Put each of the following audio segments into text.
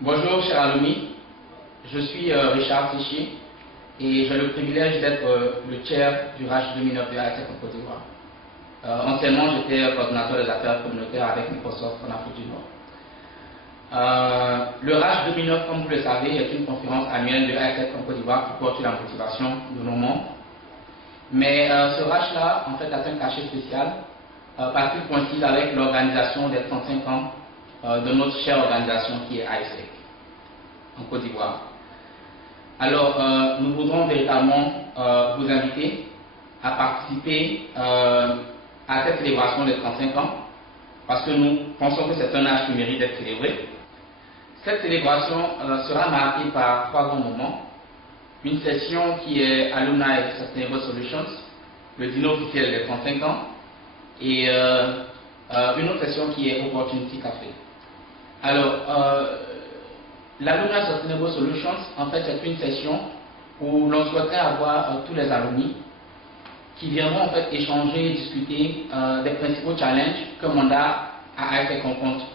Bonjour cher alumni, je suis Richard Tichier et j'ai le privilège d'être le chair du RACH 2009 de ASEC en Côte d'Ivoire. Anciennement, j'étais coordinateur des affaires communautaires avec Microsoft en Afrique du Nord. Le RACH 2009, comme vous le savez, est une conférence annuelle de ASEC en Côte d'Ivoire qui porte sur la motivation de nos membres. Mais ce RACH-là, en fait, a un cachet spécial parce qu'il coïncide avec l'organisation des 35 ans de notre chère organisation qui est ASEC en Côte d'Ivoire. Alors, nous voudrons véritablement vous inviter à participer à cette célébration des 35 ans parce que nous pensons que c'est un âge qui mérite d'être célébré. Cette célébration sera marquée par 3 grands moments. Une session qui est Alumni Sustainable Solutions, le dîner officiel des 35 ans, et une autre session qui est Opportunity Café. Alors, l'Alumni Sustainable Solutions, en fait, c'est une session où l'on souhaiterait avoir tous les alumni qui viendront en fait échanger et discuter des principaux challenges que Monda a ASEC rencontre.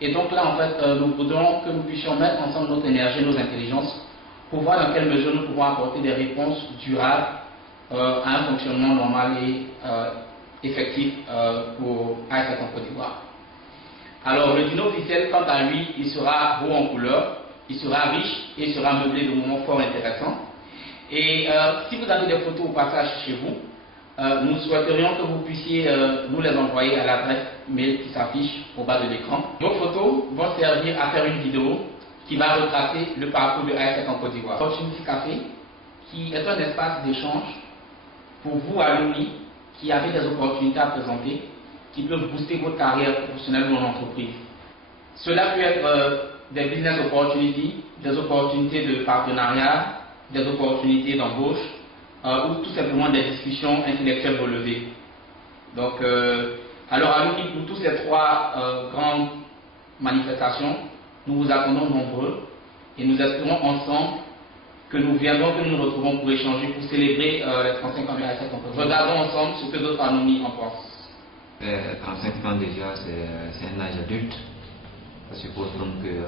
Et donc là, en fait, nous voudrons que nous puissions mettre ensemble notre énergie, nos intelligences, pour voir dans quelle mesure nous pouvons apporter des réponses durables à un fonctionnement normal et effectif pour ASEC en Côte d'Ivoire. Alors, le dîner officiel, quant à lui, il sera beau en couleur, il sera riche et il sera meublé de moments fort intéressants. Et si vous avez des photos au passage chez vous, nous souhaiterions que vous puissiez nous les envoyer à l'adresse mail qui s'affiche au bas de l'écran. Vos photos vont servir à faire une vidéo qui va retracer le parcours de ASEC en Côte d'Ivoire. Opportunity Café, qui est un espace d'échange pour vous, alumni, qui avez des opportunités à présenter, qui peuvent booster votre carrière professionnelle ou en entreprise. Cela peut être des business opportunities, des opportunités de partenariat, des opportunités d'embauche, ou tout simplement des discussions intellectuelles relevées. Donc, alors alumni, pour toutes ces 3 grandes manifestations, nous vous attendons nombreux et nous espérons ensemble que nous viendrons, que nous nous retrouvons pour échanger, pour célébrer les 35 ans de ASEC. Regardons ensemble ce que d'autres alumni en pensent. 35 ans déjà, c'est un âge adulte. Ça suppose donc que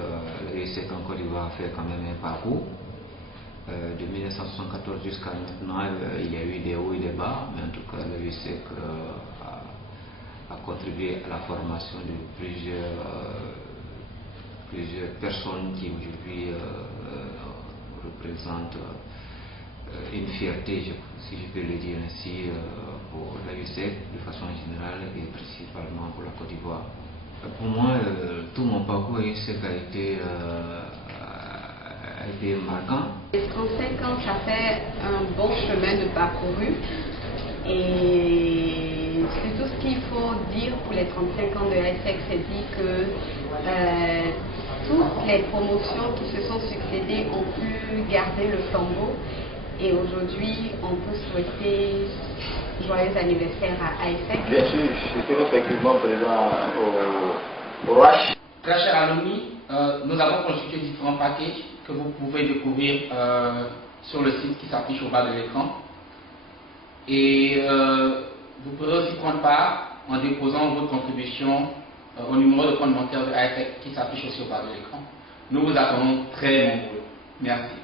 l'ASEC en Côte d'Ivoire fait quand même un parcours. De 1974 jusqu'à maintenant, il y a eu des hauts et des bas, mais en tout cas, l'ASEC a contribué à la formation de plusieurs personnes qui aujourd'hui représentent une fierté, si je peux le dire ainsi, pour l'ASEC de façon générale et principalement pour la Côte d'Ivoire. Pour moi, tout mon parcours à l'ASEC a été marquant. Les 35 ans, ça fait un bon chemin de parcouru et c'est tout ce qu'il faut dire pour les 35 ans de ASEC, c'est dit que toutes les promotions qui se sont succédées ont pu garder le flambeau et aujourd'hui on peut souhaiter joyeux anniversaire à ASEC. Bien sûr, je suis effectivement présent au RACH. Très chers alumni, nous avons constitué différents packages que vous pouvez découvrir sur le site qui s'affiche au bas de l'écran. Et vous pourrez aussi prendre part en déposant votre contribution au numéro de compte bancaire de ASEC qui s'affiche aussi au bas de l'écran. Nous vous attendons très nombreux. Merci.